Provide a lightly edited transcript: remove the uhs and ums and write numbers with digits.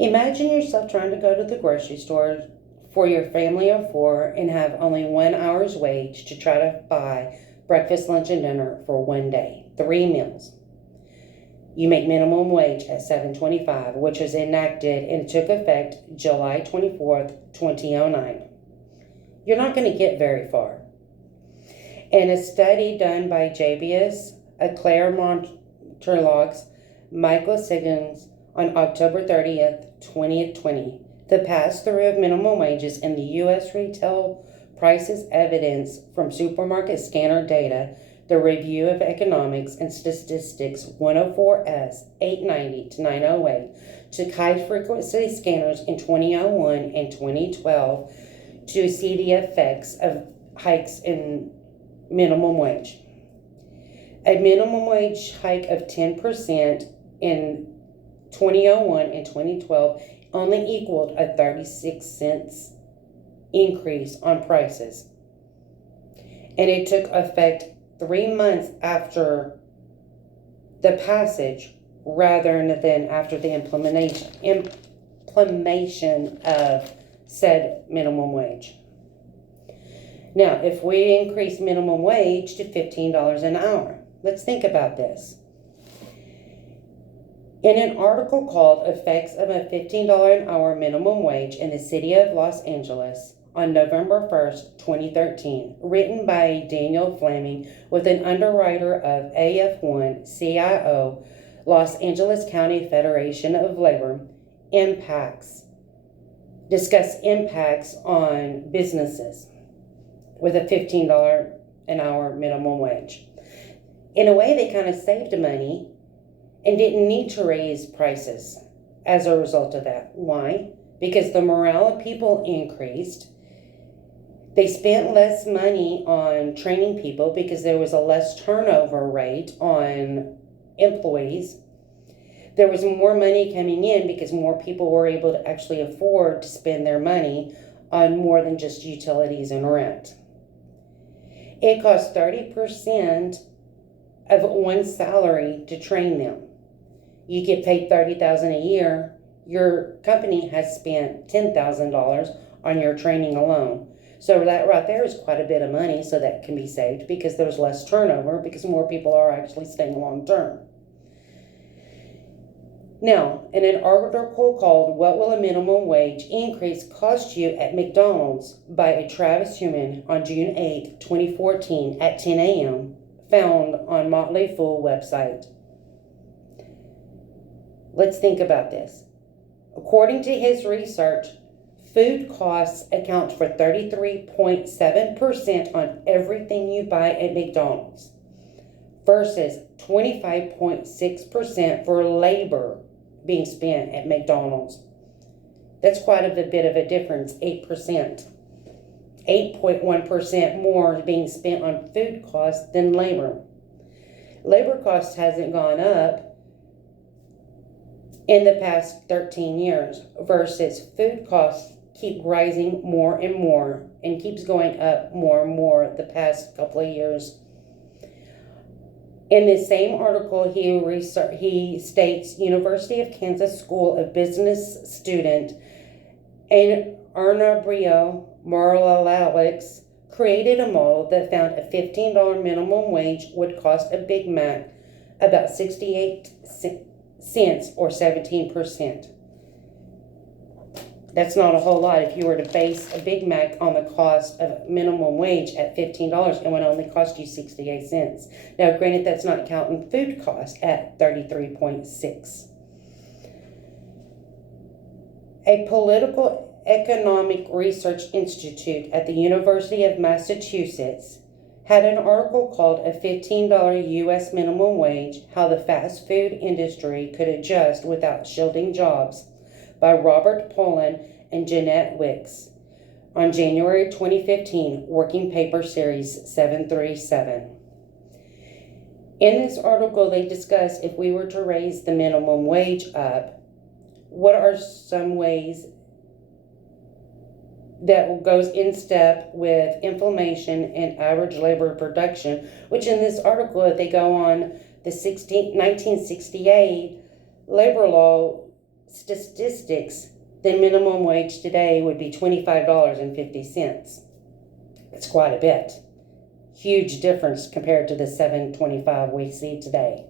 Imagine yourself trying to go to the grocery store for your family of four and have only 1 hour's wage to try to buy breakfast, lunch, and dinner for one day, 3 meals. You make minimum wage at $7.25, which was enacted and took effect July 24th, 2009. You're not going to get very far. In a study done by Jabius, Claire Monterlogs, Michael Siggins on October 30th, 2020, the pass-through of minimum wages in the U.S. retail prices evidence from supermarket scanner data, the Review of Economics and Statistics 104S 890-908 took high-frequency scanners in 2001 and 2012 to see the effects of hikes in minimum wage. A minimum wage hike of 10% in 2001 and 2012 only equaled a 36 cents increase on prices. And it took effect 3 months after the passage rather than after the implementation of said minimum wage. Now, if we increase minimum wage to $15 an hour, let's think about this. In an article called Effects of a $15 an hour minimum wage in the city of Los Angeles on November 1st, 2013, written by Daniel Fleming with an underwriter of AF1 CIO, Los Angeles County Federation of Labor, discuss impacts on businesses with a $15 an hour minimum wage. In a way, they kind of saved money and didn't need to raise prices as a result of that. Why? Because the morale of people increased. They spent less money on training people because there was a less turnover rate on employees. There was more money coming in because more people were able to actually afford to spend their money on more than just utilities and rent. It costs 30% of one's salary to train them. You get paid $30,000 a year. Your company has spent $10,000 on your training alone. So that right there is quite a bit of money, so that can be saved because there's less turnover because more people are actually staying long term. Now, in an article called What Will a Minimum Wage Increase Cost You at McDonald's by Travis Human on June 8, 2014 at 10 a.m., found on Motley Fool website. Let's think about this. According to his research, food costs account for 33.7% on everything you buy at McDonald's versus 25.6% for labor being spent at McDonald's. That's quite a bit of a difference, 8%. 8.1% more being spent on food costs than labor. Labor costs hasn't gone up in the past 13 years versus food costs keep rising more and more and keeps going up more and more the past couple of years. In the same article, he states University of Kansas School of Business student and Erna Brio Marlalix created a model that found a $15 minimum wage would cost a Big Mac about 68 cents or 17%. That's not a whole lot if you were to base a Big Mac on the cost of minimum wage at $15, it would only cost you 68 cents. Now, granted, that's not counting food costs at 33.6. A political economic research institute at the University of Massachusetts had an article called A $15 U.S. Minimum Wage, How the Fast Food Industry Could Adjust Without Shielding Jobs by Robert Poland and Jeanette Wicks on January 2015, Working Paper Series 737. In this article, they discuss if we were to raise the minimum wage up, what are some ways that goes in step with inflation and average labor production, which in this article, if they go on the 1968 labor law statistics, then minimum wage today would be $25.50. It's quite a bit. Huge difference compared to the $7.25 we see today.